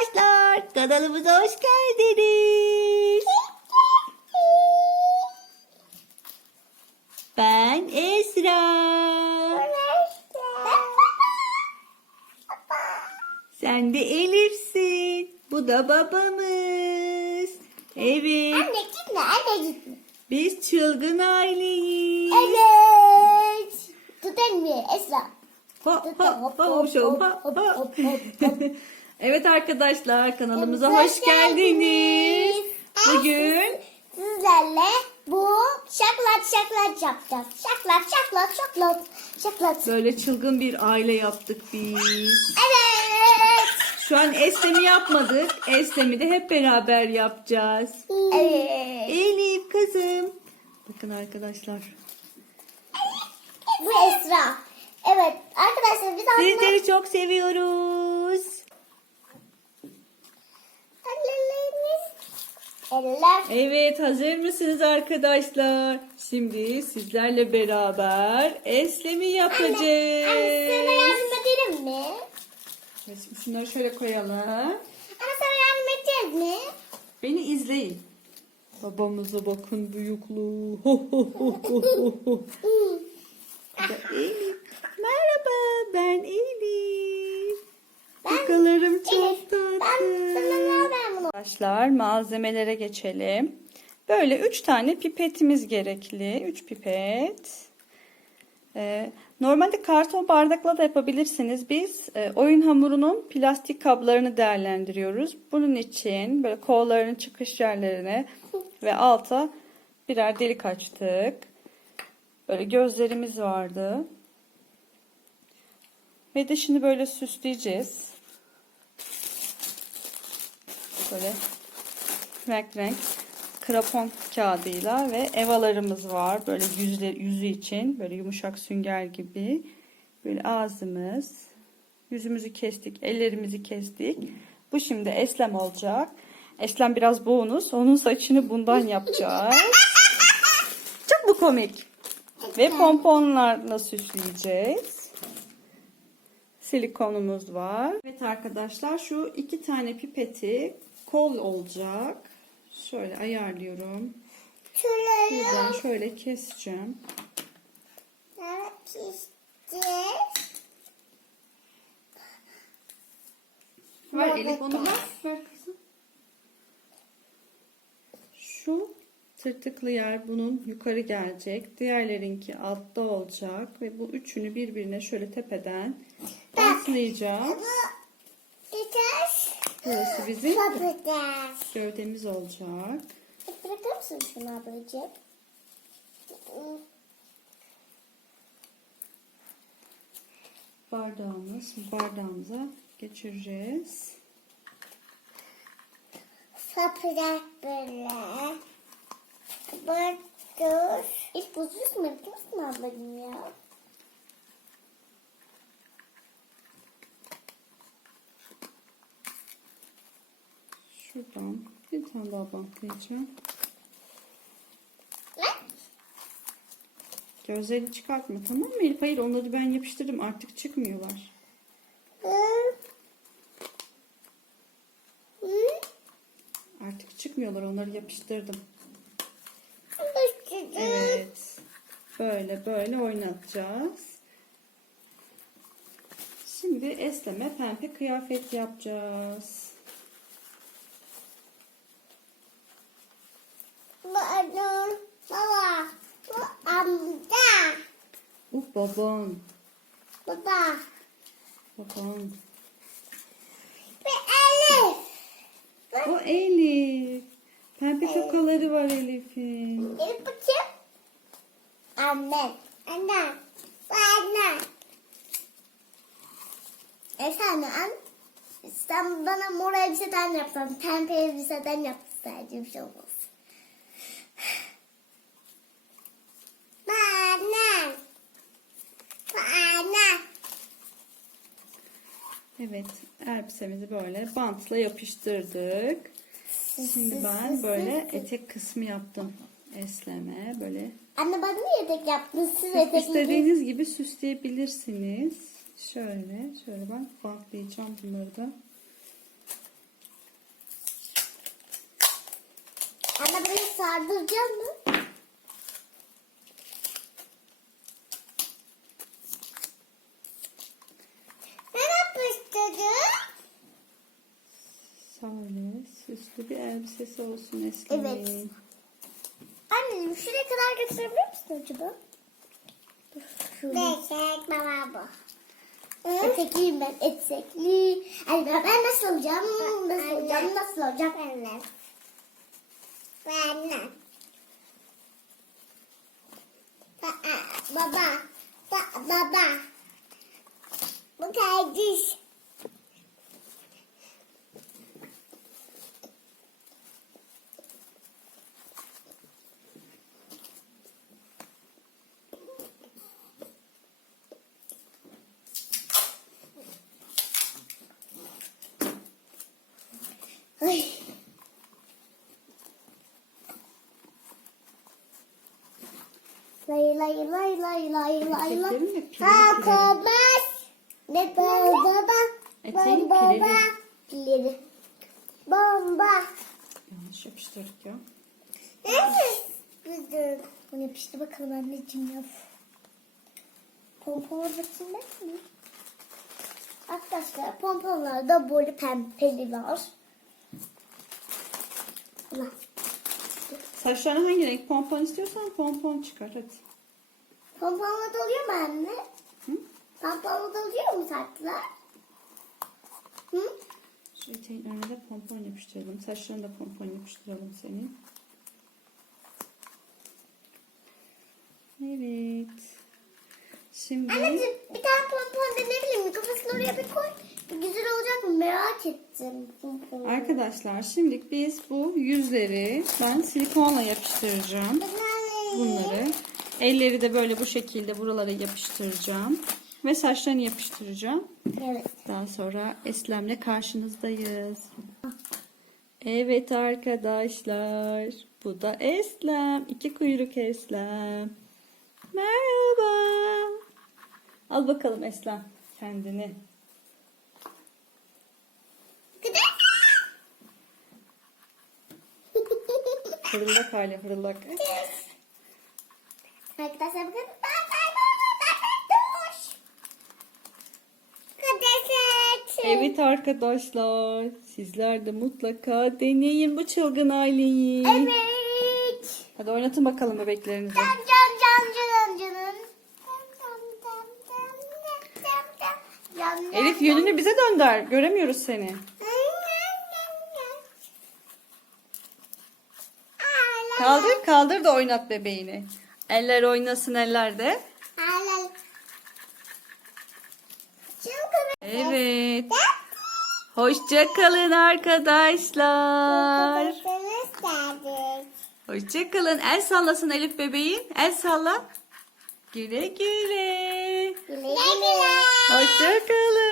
arkadaşlar. Kanalımıza hoş geldiniz. Ben Esra. Sen de Elif'sin. Bu da babamız. Evet. Anne gitme anne gitme. Biz çılgın aileyiz. Evet. Tutun mu Esra? Hop Hop, hop hop, hop hop, hop hop, hop Evet arkadaşlar kanalımıza Kanalımıza hoş hoş geldiniz. geldiniz. Bugün Sizlerle bu şaklat şaklat yapacağız. Şaklat şaklat şaklat şaklat. böyle çılgın bir aile yaptık biz. Evet. Şu an eslemi yapmadık. Eslemi de hep beraber yapacağız. Evet. Elif kızım. Bakın arkadaşlar. Bu Esra. Evet arkadaşlar biz aslında... Sizleri çok seviyoruz. Ellerimiz. Eller. Evet hazır mısınız arkadaşlar? Şimdi sizlerle beraber eslemi yapacağız. Anne sana yardım edelim mi? Evet, şunları şöyle koyalım. Anne sana yardım edeceğiz mi? Beni izleyin. Babamıza bakın büyüklüğü. Ho, ho, ho, ho, ho, ho. Bu da Elif. Merhaba ben Elif. Yakalarım çok Elif, ben sana ne tatlı. haber? Arkadaşlar malzemelere geçelim. Böyle üç tane pipetimiz gerekli. Üç pipet. Ee, normalde karton bardakla da yapabilirsiniz. Biz e, oyun hamurunun plastik kablarını değerlendiriyoruz. Bunun için böyle kollarının çıkış yerlerine ve alta birer delik açtık. Böyle gözlerimiz vardı. Ve de şimdi böyle süsleyeceğiz. Böyle renk renk krapon kağıdıyla ve evalarımız var. Böyle yüzle, yüzü için böyle yumuşak sünger gibi. Böyle ağzımız. Yüzümüzü kestik. Ellerimizi kestik. Bu şimdi eslem olacak. Eslem biraz boğunuz. Onun saçını bundan yapacağız. Çok bu komik. Ve pomponlarla süsleyeceğiz. Silikonumuz var. Evet arkadaşlar şu iki tane pipeti kol olacak. Şöyle ayarlıyorum. Şöyle Buradan şöyle keseceğim. çizeceğiz. Ver Elif onu ver. Ver kızım. Şu tırtıklı yer bunun yukarı gelecek. Diğerlerinki altta olacak. Ve bu üçünü birbirine şöyle tepeden bantlayacağız. Gideceğiz. Burası bizim Kapatacağız. gövdemiz olacak. Bırakır mısın şunu ablacığım? Bardağımız. Bu bardağımıza geçireceğiz. Sapacak böyle. Dur. İlk bozuyorsun mu? Bilir misin ablacığım ya? Şuradan bir tane daha bantlayacağım. Ne? Gözlerini çıkartma tamam mı Elif? Hayır onları ben yapıştırdım artık çıkmıyorlar. Artık çıkmıyorlar onları yapıştırdım. Evet. Böyle böyle oynatacağız. Şimdi esleme pembe kıyafet yapacağız. Baba. Baba. Bu amca. Baban. Baba. Baban. Ve Elif. O Elif. Pembe tokaları var Elif'in. Elif bakayım. Anne. Anne. Bu anne. Efendim an sen bana mor elbiseden yapsan, pembe elbiseden yapsaydın bir şey olmaz. Bana. Evet, elbisemizi böyle bantla yapıştırdık. Şimdi ben böyle etek kısmı yaptım. Esleme böyle. Anne bana niye etek yaptın? Siz etek İstediğiniz gibi süsleyebilirsiniz. Şöyle, şöyle ben bantlayacağım bunları da. Anne bunu sardıracak mı? Süslü bir elbisesi olsun Eslem'in. Evet. Anneciğim şuraya kadar götürebilir misin acaba? Beşik baba bu. Etekliyim ben etekli. Ay ben, ben nasıl olacağım? Nasıl olacağım? Nasıl olacağım? Anne. Ba- Baba. Ba- Baba. Bu kardeş. Lay lay lay lay lay lay lay. Ha. Ne? Eteğin Baba. pilli. Pilleri. Bomba. Yanlış yapıştırdık ya. Evet. Güzel. Bu ne pişti bakalım anneciğim ya. Pomponlar bakayım mi? Arkadaşlar pomponlarda böyle pembeli var. Allah. Saçlarına hangi renk pompon istiyorsan pompon çıkar hadi. Pomponla doluyor mu anne? Hı? Pomponla doluyor mu saçlar? Hı? Şu eteğin önüne de pompon yapıştıralım. Saçlarına da pompon yapıştıralım senin. Evet. Şimdi Anneciğim bir tane pompon denebilir mi? Kafasını oraya bir koy. Güzel olacak mı? Merak ettim. Arkadaşlar şimdi biz bu yüzleri ben silikonla yapıştıracağım. Bunları. Elleri de böyle bu şekilde buralara yapıştıracağım. Ve saçlarını yapıştıracağım. Evet. Daha sonra Eslem'le karşınızdayız. Evet arkadaşlar. Bu da Eslem. İki kuyruk Eslem. Merhaba. Al bakalım Eslem kendini. Fırıldak hali fırıldak. Arkadaşlar bakın. Evet arkadaşlar. Sizler de mutlaka deneyin bu çılgın aileyi. Evet. Hadi oynatın bakalım bebeklerinizi. Can can can canım canım. Can, can, Elif yönünü bize dönder. Göremiyoruz seni. Kaldır kaldır da oynat bebeğini. Eller oynasın ellerde. Evet. Hoşça kalın arkadaşlar. Hoşça kalın. El sallasın Elif bebeğin. El salla. Güle güle. Hoşça kalın.